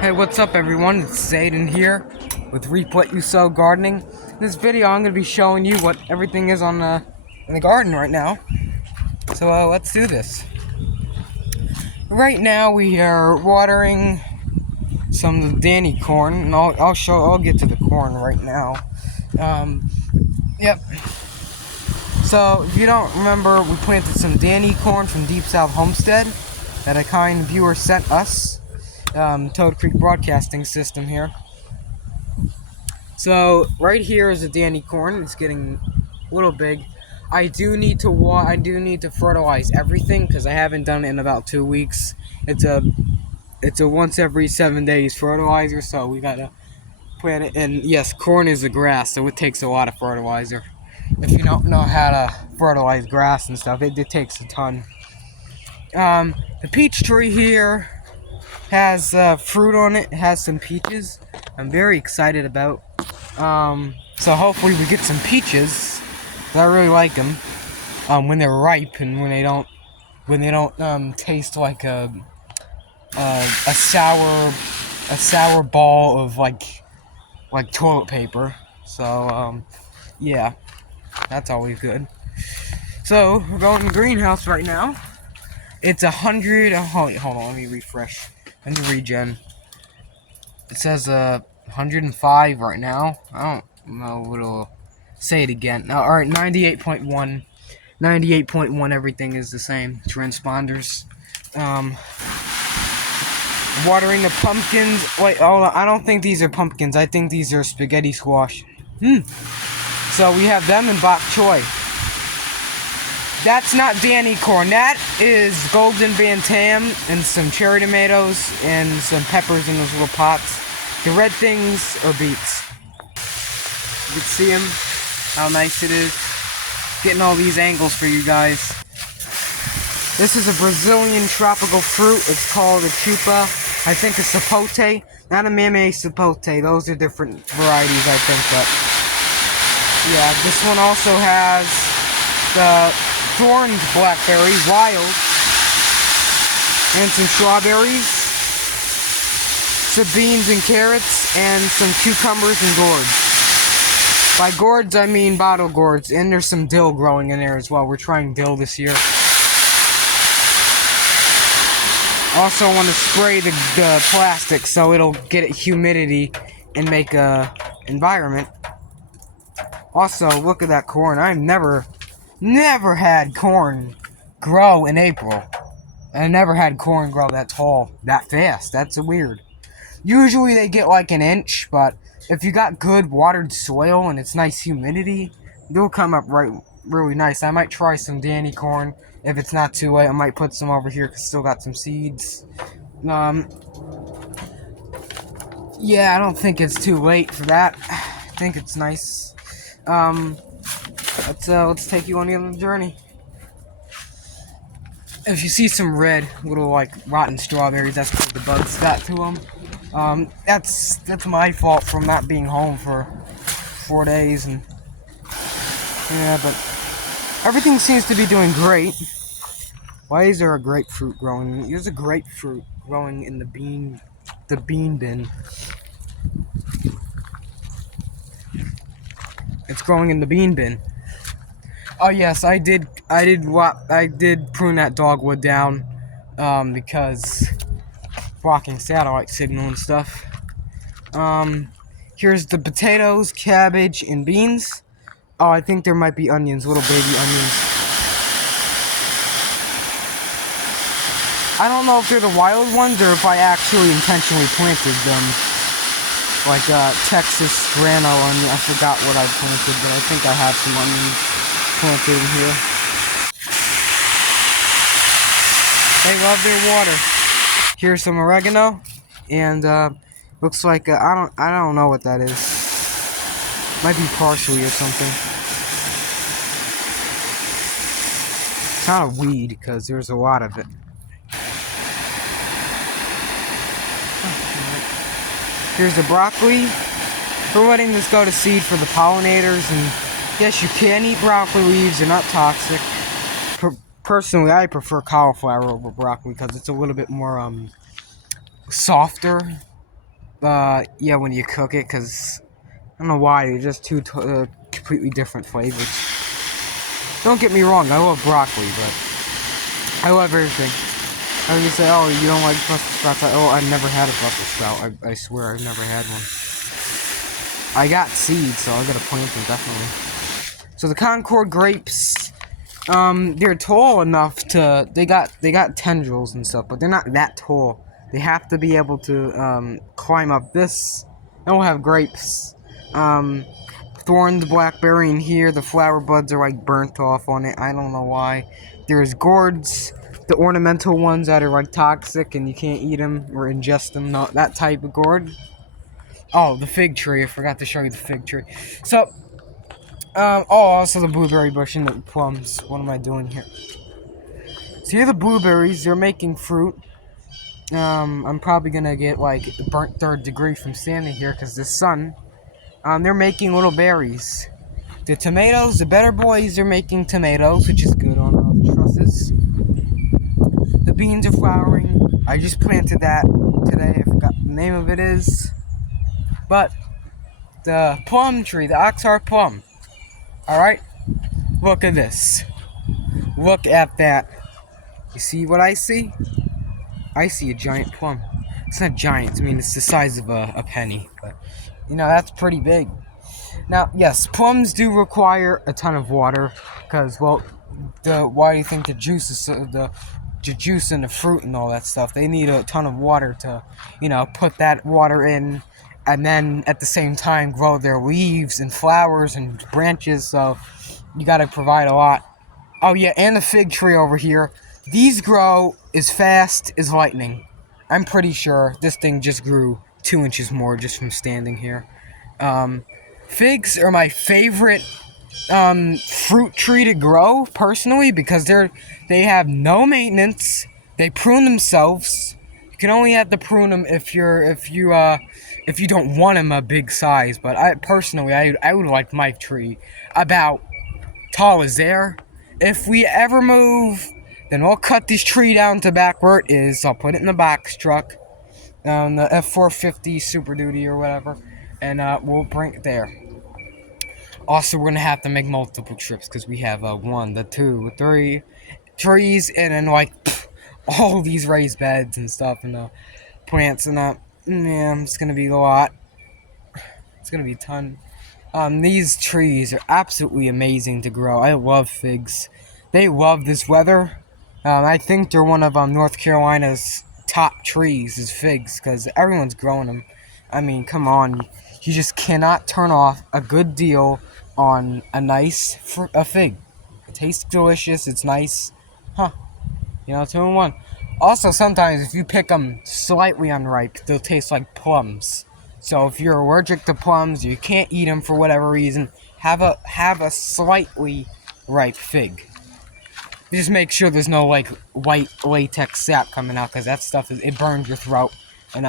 Hey, what's up everyone? It's Zayden here with Reap What You Sow Gardening. In this video I'm going to be showing you what everything is on in the garden right now. So let's do this. Right now we are watering some of the Danny corn, and I'll get to the corn right now. Yep. So if you don't remember, we planted some Danny corn from Deep South Homestead that a kind viewer sent us. Toad Creek Broadcasting System here. So right here is a Danny corn. It's getting a little big. I do need to fertilize everything because I haven't done it in about 2 weeks. It's a once every 7 days fertilizer, so we gotta plant it. And yes, corn is a grass, so it takes a lot of fertilizer. If you don't know how to fertilize grass and stuff, it takes a ton. The peach tree here has fruit on it. It has some peaches. I'm very excited about. So hopefully we get some peaches. I really like them when they're ripe and when they don't taste like a sour ball of like toilet paper. So yeah, that's always good. So we're going to the greenhouse right now. It's 100. Oh, hold on, let me refresh. Let me regen. It says 105 right now. I don't know what'll say it again. Now, all right, 98.1. 98.1. Everything is the same. Transponders. Watering the pumpkins. Wait, I don't think these are pumpkins. I think these are spaghetti squash. So we have them and bok choy. That's not Danny corn. That is golden bantam and some cherry tomatoes and some peppers in those little pots. The red things are beets. You can see them, how nice it is. Getting all these angles for you guys. This is a Brazilian tropical fruit. It's called a chupa. I think a sapote. Not a meme sapote. Those are different varieties, I think. But yeah, this one also has the thorned blackberry, wild, and some strawberries, some beans and carrots, and some cucumbers and gourds. By gourds, I mean bottle gourds, and there's some dill growing in there as well. We're trying dill this year. Also want to spray the plastic so it'll get it humidity and make a environment. Also, look at that corn. I've never had corn grow in April. I never had corn grow that tall, that fast. That's weird. Usually they get like an inch, but if you got good watered soil and it's nice humidity, they'll come up really nice. I might try some Danny corn. If it's not too late, I might put some over here because still got some seeds. Yeah, I don't think it's too late for that. I think it's nice. Let's take you on the other journey. If you see some red, little like rotten strawberries, that's because the bugs got to them. That's my fault from not being home for 4 days, and yeah, but everything seems to be doing great. Why is there a grapefruit growing? There's a grapefruit growing in the bean bin. It's growing in the bean bin. Oh yes, I did prune that dogwood down because blocking satellite signal and stuff. Here's the potatoes, cabbage, and beans. Oh, I think there might be onions, little baby onions. I don't know if they're the wild ones or if I actually intentionally planted them. Like Texas grano onion. I forgot what I planted, but I think I have some onions planted in here. They love their water. Here's some oregano, and looks like I don't know what that is. Might be parsley or something. It's not a weed because there's a lot of it. Here's the broccoli. We're letting this go to seed for the pollinators, and yes, you can eat broccoli leaves. They're not toxic. Personally, I prefer cauliflower over broccoli because it's a little bit more softer Yeah, when you cook it, because I don't know why, they're just two completely different flavors. Don't get me wrong, I love broccoli, but I love everything. I was gonna say, oh, you don't like Brussels sprouts? I've never had a Brussels sprout. I swear, I've never had one. I got seeds, so I gotta plant them, definitely. So the Concord grapes, they're tall enough to, they got tendrils and stuff, but they're not that tall. They have to be able to, climb up this, and we'll have grapes. Thorned blackberry in here, the flower buds are like burnt off on it, I don't know why. There's gourds, the ornamental ones that are like toxic and you can't eat them or ingest them, not that type of gourd. Oh, the fig tree, I forgot to show you the fig tree. So, also the blueberry bush and the plums. What am I doing here? So here are the blueberries, they're making fruit. I'm probably gonna get like burnt third degree from standing here because the sun. They're making little berries. The tomatoes, the better boys are making tomatoes, which is good on all the trusses. The beans are flowering. I just planted that today. I forgot the name of it is. But the plum tree, the oxheart plum. Alright? Look at this. Look at that. You see what I see? I see a giant plum. It's not giant, I mean it's the size of a penny. But, you know, that's pretty big. Now, yes, plums do require a ton of water, because, well, why do you think the juice is the juice and the fruit and all that stuff? They need a ton of water to, you know, put that water in, and then at the same time grow their leaves and flowers and branches. So you got to provide a lot. Oh yeah, and the fig tree over here. These grow as fast as lightning. I'm pretty sure this thing just grew 2 inches more just from standing here. Figs are my favorite fruit tree to grow personally because they have no maintenance. They prune themselves. You can only have to prune them if you don't want them a big size. But I personally I would like my tree about tall as there. If we ever move, then we'll cut this tree down to back where it is. I'll put it in the box truck, the F450 Super Duty or whatever, and we'll bring it there. Also, we're gonna have to make multiple trips because we have 1, 2, 3 trees, and then like all these raised beds and stuff, and plants and that. Yeah, it's gonna be a lot. It's gonna be a ton. These trees are absolutely amazing to grow. I love figs. They love this weather. I think they're one of North Carolina's top trees is figs because everyone's growing them. I mean, come on. You just cannot turn off a good deal on a nice a fig. It tastes delicious. It's nice. Huh. You know, 2 in 1. Also, sometimes if you pick them slightly unripe, they'll taste like plums. So if you're allergic to plums, you can't eat them for whatever reason, have a slightly ripe fig. Just make sure there's no like white latex sap coming out, because that stuff it burns your throat. And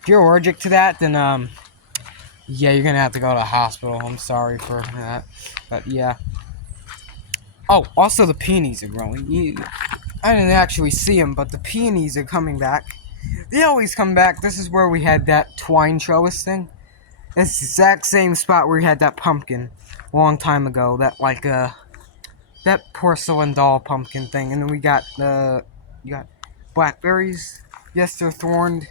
if you're allergic to that, then yeah, you're gonna have to go to the hospital. I'm sorry for that, but yeah. Oh, also the peonies are growing. I didn't actually see them, but the peonies are coming back. They always come back. This is where we had that twine trellis thing. It's the exact same spot where we had that pumpkin a long time ago. That like that porcelain doll pumpkin thing. And then we got you got blackberries. Yes, they're thorned.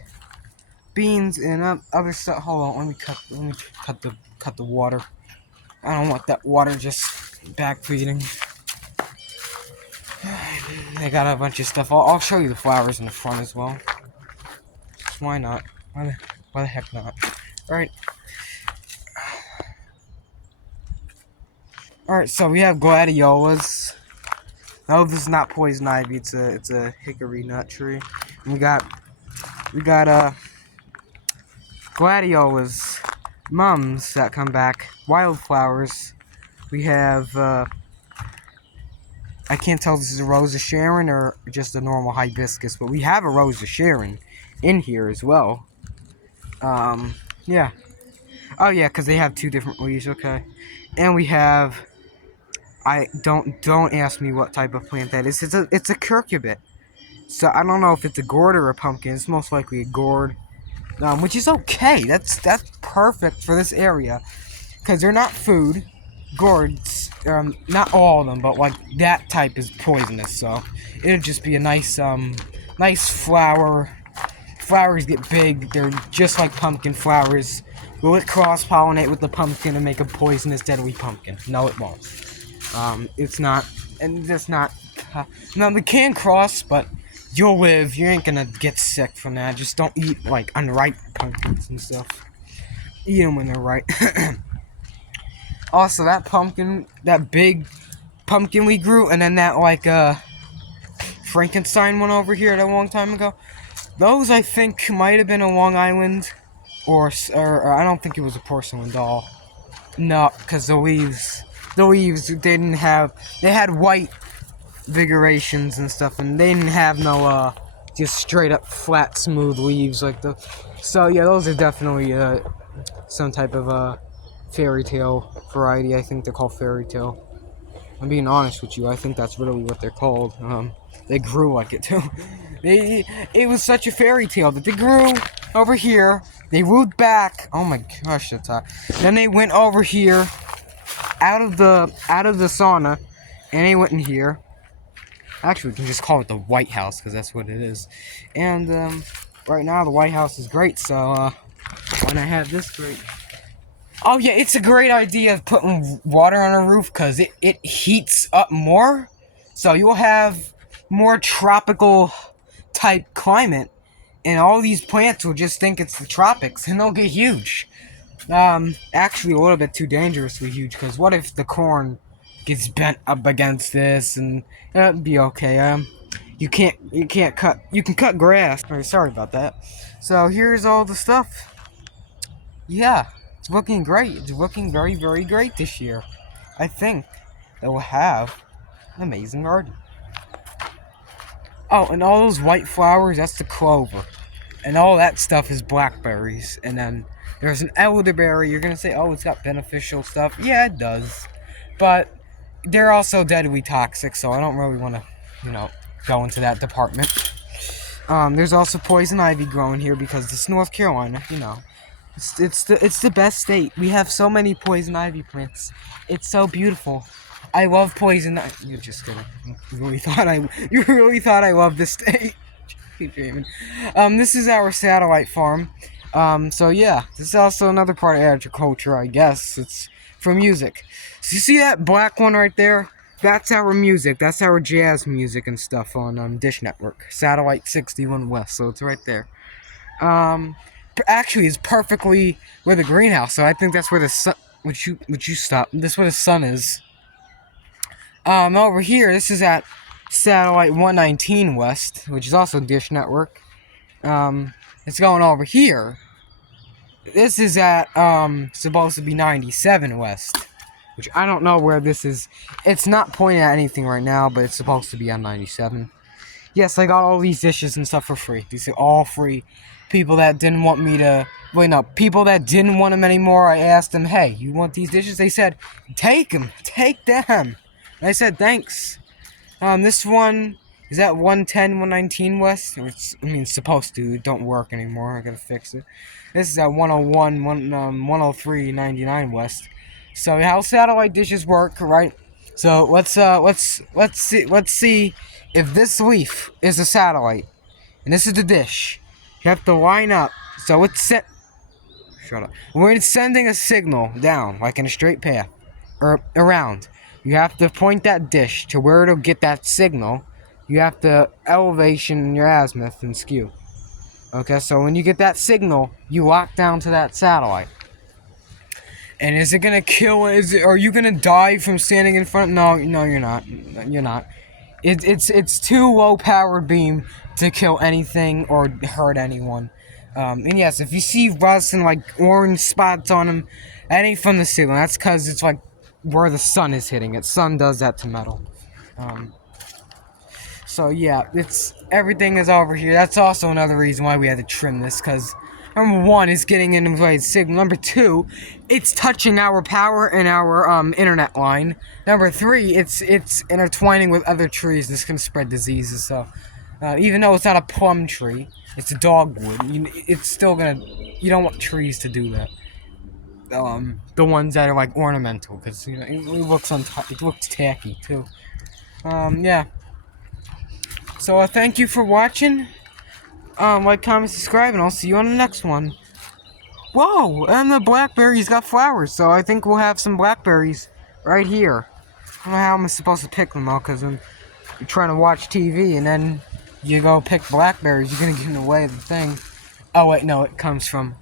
Beans and other stuff. Hold on, let me cut the water. I don't want that water just back feeding. They got a bunch of stuff. I'll show you the flowers in the front as well. Why not? Why the heck not? Alright. Alright, so we have gladiolas. No, this is not poison ivy. It's a hickory nut tree. And we got gladiolas, mums that come back, wildflowers. We have I can't tell if this is a Rose of Sharon or just a normal hibiscus, but we have a Rose of Sharon in here as well. Yeah. Oh yeah, because they have 2 different leaves. Okay. And we have, don't ask me what type of plant that is. It's a curcubit. So I don't know if it's a gourd or a pumpkin. It's most likely a gourd. which is okay. That's perfect for this area, because they're not food. Gourds, not all of them, but like that type is poisonous. So it'll just be a nice nice flower. Flowers get big. They're just like pumpkin flowers. Will it cross-pollinate with the pumpkin and make a poisonous, deadly pumpkin? No, it won't. It's not, and it's not. No, they can cross, but you'll live. You ain't gonna get sick from that. Just don't eat like unripe pumpkins and stuff. Eat them when they're ripe. Also, that pumpkin, that big pumpkin we grew, and then that like Frankenstein one over here a long time ago. Those I think might have been a Long Island, or I don't think it was a porcelain doll. No, because the leaves didn't have. They had white figurations and stuff, and they didn't have no just straight up flat smooth leaves like the. So yeah, those are definitely some type of fairy tale variety. I think they're called fairy tale. I'm being honest with you. I think that's really what they're called. They grew like it too. It was such a fairy tale that they grew over here. They moved back. Oh my gosh, that's hot. Then they went over here, out of the sauna, and they went in here. Actually, we can just call it the White House because that's what it is. And right now the White House is great. So why not have this great? Oh yeah, it's a great idea of putting water on a roof because it heats up more. So you'll have more tropical type climate, and all these plants will just think it's the tropics, and they'll get huge. Actually a little bit too dangerously huge, because what if the corn gets bent up against this, and it'd be okay. You can cut grass. Sorry about that. So here's all the stuff. Yeah, it's looking great. It's looking very, very great this year. I think that we'll have an amazing garden. Oh, and all those white flowers, that's the clover. And all that stuff is blackberries. And then there's an elderberry. You're going to say, oh, it's got beneficial stuff. Yeah, it does. But they're also deadly toxic, so I don't really want to, go into that department. There's also poison ivy growing here because this North Carolina, it's the best state. We have so many poison ivy plants. It's so beautiful. I love poison ivy. You're just kidding. You really thought I loved this state. Keep dreaming. This is our satellite farm. So yeah, this is also another part of agriculture, I guess. It's for music. So you see that black one right there? That's our music. That's our jazz music and stuff on Dish Network. Satellite 61 West. So it's right there. Actually, it's perfectly where the greenhouse. So I think that's where the sun. Would you stop? This is where the sun is. Over here, this is at Satellite 119 West, which is also Dish Network. It's going over here. This is at supposed to be 97 West, which I don't know where this is. It's not pointing at anything right now, but it's supposed to be on 97. Yes, I got all these dishes and stuff for free. These are all free. People that didn't want me to... people that didn't want them anymore, I asked them, hey, you want these dishes? They said, take them. Take them. And I said, thanks. This one is at 110, 119 West. It's supposed to. It don't work anymore. I gotta fix it. This is at 101, 103, 99 West. So how satellite dishes work, right? So let's see if this leaf is a satellite, and this is the dish. You have to line up. So it's set. Shut up. When it's sending a signal down, like in a straight path, or around, you have to point that dish to where it'll get that signal. You have to elevation your azimuth and skew. Okay, so when you get that signal, you lock down to that satellite. And is it gonna kill? Are you gonna die from standing in front? No, you're not. You're not. It's too low powered beam to kill anything or hurt anyone. And yes, if you see rust and like orange spots on them, that ain't from the signal. That's because it's like where the sun is hitting it. Sun does that to metal. So yeah, everything is over here. That's also another reason why we had to trim this, because number one, it's getting into the signal. Number two, it's touching our power and our internet line. Number three, it's intertwining with other trees. This can spread diseases. So Even though it's not a plum tree, it's a dogwood. It's still gonna. You don't want trees to do that. The ones that are like ornamental, because it looks it looks tacky too. Yeah. So thank you for watching. Like, comment, subscribe, and I'll see you on the next one. Whoa! And the blackberries got flowers, so I think we'll have some blackberries right here. I don't know how I'm supposed to pick them all, because I'm trying to watch TV, and then you go pick blackberries, you're gonna get in the way of the thing. Oh wait, no, it comes from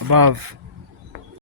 above.